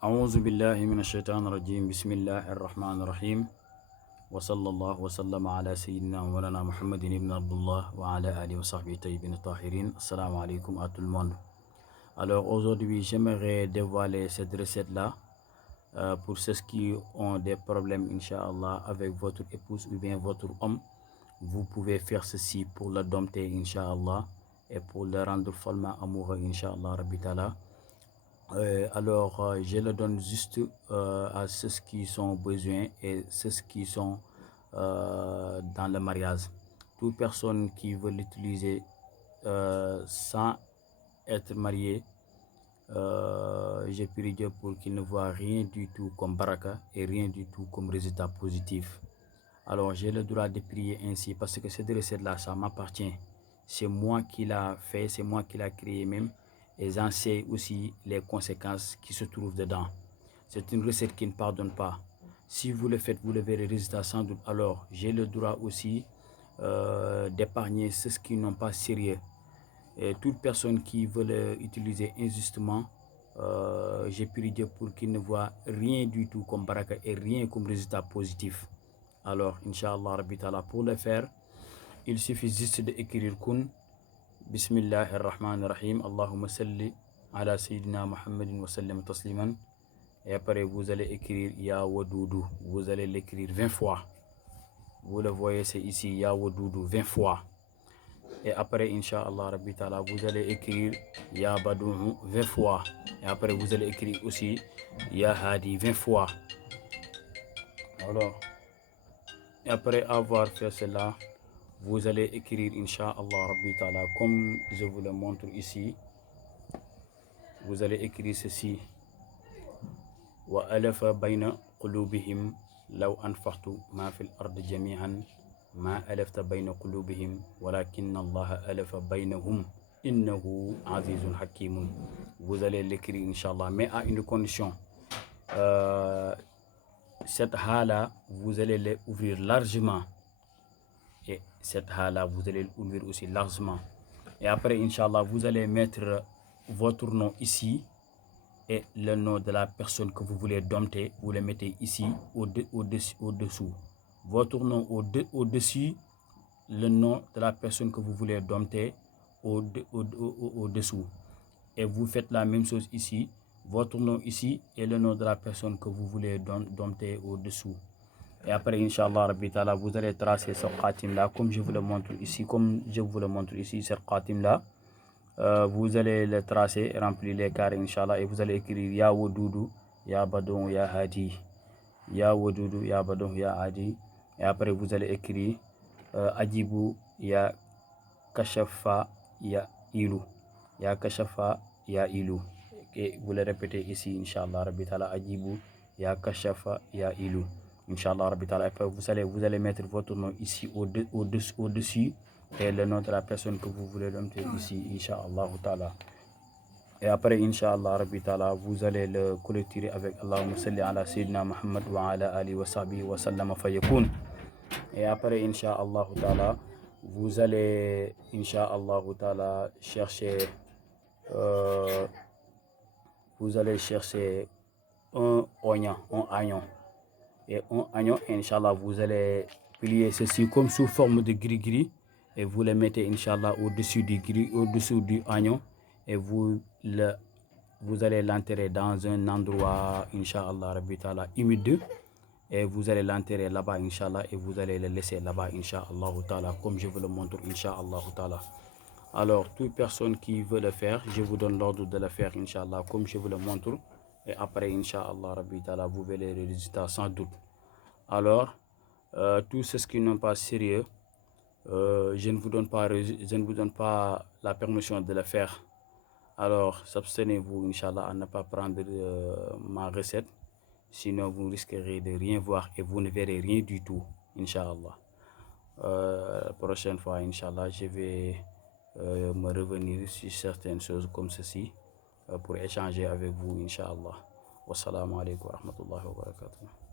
أعوذ بالله من الشيطان الرجيم بسم الله الرحمن الرحيم وصلى الله وسلم على سيدنا مولانا محمد بن عبد الله وعلى آله وصحبه الطيبين الطاهرين. Assalamu alaikum à tout le monde. Alors aujourd'hui j'aimerais dévoiler cette recette-là pour ceux qui ont des problèmes Inch'Allah avec votre épouse ou bien votre homme. Vous pouvez faire ceci pour le dompter Inch'Allah et pour le rendre follement amoureux Inch'Allah Rabbi Ta'ala. Je le donne juste à ceux qui sont besoin et ceux qui sont dans le mariage. Toute personne qui veut l'utiliser sans être marié, je prie Dieu pour qu'il ne voit rien du tout comme baraka et rien du tout comme résultat positif. Alors j'ai le droit de prier ainsi parce que cette recette-là, ça m'appartient. C'est moi qui l'a fait, c'est moi qui l'a créé même. Et j'en sais aussi les conséquences qui se trouvent dedans. C'est une recette qui ne pardonne pas. Si vous le faites, vous le verrez résultat sans doute. Alors, j'ai le droit aussi d'épargner ceux qui n'ont pas sérieux. Et toute personne qui veut l'utiliser injustement, j'ai prié Dieu pour qu'il ne voit rien du tout comme baraka et rien comme résultat positif. Alors, Inch'Allah Rabbi Ta'ala, pour le faire, il suffit juste d'écrire Kun. Bismillahirrahmanirrahim. Allahumma salli ala Sayyidina Muhammadin wa sallam tasliman. Et après, vous allez écrire Ya Wadoudou. Vous allez l'écrire 20 fois. Vous le voyez, c'est ici Ya Wadoudou 20 fois. Et après, Inch'Allah Rabbi Ta'ala, vous allez écrire Ya Badouhou 20 fois. Et après, vous allez écrire aussi Ya Hadi 20 fois. Alors, et après avoir fait cela, vous allez écrire Inch'Allah Rabbi Ta'ala comme je vous le montre ici. Vous allez écrire ceci. Wa alafa bayna qulubihim law anfaqtu ma fil ardi jami'an ma alafta bayna qulubihim walakinna Allah alafa baynahum innahu azizun hakimun. Vous allez l'écrire Inch'Allah, mais à une condition. Cette hala, vous allez l'ouvrir largement. Et cette hala, vous allez l'ouvrir aussi largement. Et après, Inch'Allah, vous allez mettre votre nom ici et le nom de la personne que vous voulez dompter. Vous le mettez ici, au-dessous. Votre nom au-dessus, le nom de la personne que vous voulez dompter au-dessous. Et vous faites la même chose ici. Votre nom ici et le nom de la personne que vous voulez dompter au-dessous. Et après, Inch'Allah Rabbi Ta'ala, vous allez tracer ce khatim là, comme je vous le montre ici, ce khatim là. Vous allez le tracer, remplir les carrés, Inch'Allah, et vous allez écrire Ya Wadoudou, Ya Badon, Ya Hadi. Ya Wadoudou, Ya Badon, Ya Hadi. Et après, vous allez écrire Adjibou, Ya Kashafa, Ya Ilou. Ya Kashafa, Ya Ilou. Et vous le répétez ici, Inch'Allah Rabbi Ta'ala, Adjibou, Ya Kashafa, Ya Ilou. Inch'Allah Rabbi Ta'ala. Après, vous allez mettre votre nom ici au-dessus et le nom de la personne que vous voulez donner ici, Inch'Allah Ta'ala. Et après, Inch'Allah Rabbi Ta'ala, vous allez le clôturer avec Allahumma salli ala Sayyidina Muhammad wa ala alihi wa sahbihi wa sallam fayakun. Et après, Inch'Allah Ta'ala, vous allez, Inch'Allah Ta'ala, chercher un oignon. Et un oignon, Inch'Allah, vous allez plier ceci comme sous forme de gris-gris et vous le mettez, Inch'Allah, au-dessus du oignon et vous allez l'enterrer dans un endroit, Inch'Allah, Rabbi Ta'ala, humide et vous allez l'enterrer là-bas, Inch'Allah, et vous allez le laisser là-bas, Inch'Allah, Ta'ala, comme je vous le montre, Inch'Allah, Ta'ala. Alors, toute personne qui veut le faire, je vous donne l'ordre de le faire, Inch'Allah, comme je vous le montre. Et après, Inch'Allah, Rabbi Ta'ala, vous verrez les résultats sans doute. Alors, tous ceux qui n'ont pas sérieux, je ne vous donne pas la permission de le faire. Alors, s'abstenez-vous, Inch'Allah, à ne pas prendre ma recette. Sinon, vous risquerez de rien voir et vous ne verrez rien du tout, Inch'Allah. Prochaine fois, Inch'Allah, je vais me revenir sur certaines choses comme ceci pour échanger avec vous, Inch'Allah. Wassalamu alaikum wa rahmatullahi wa barakatuh.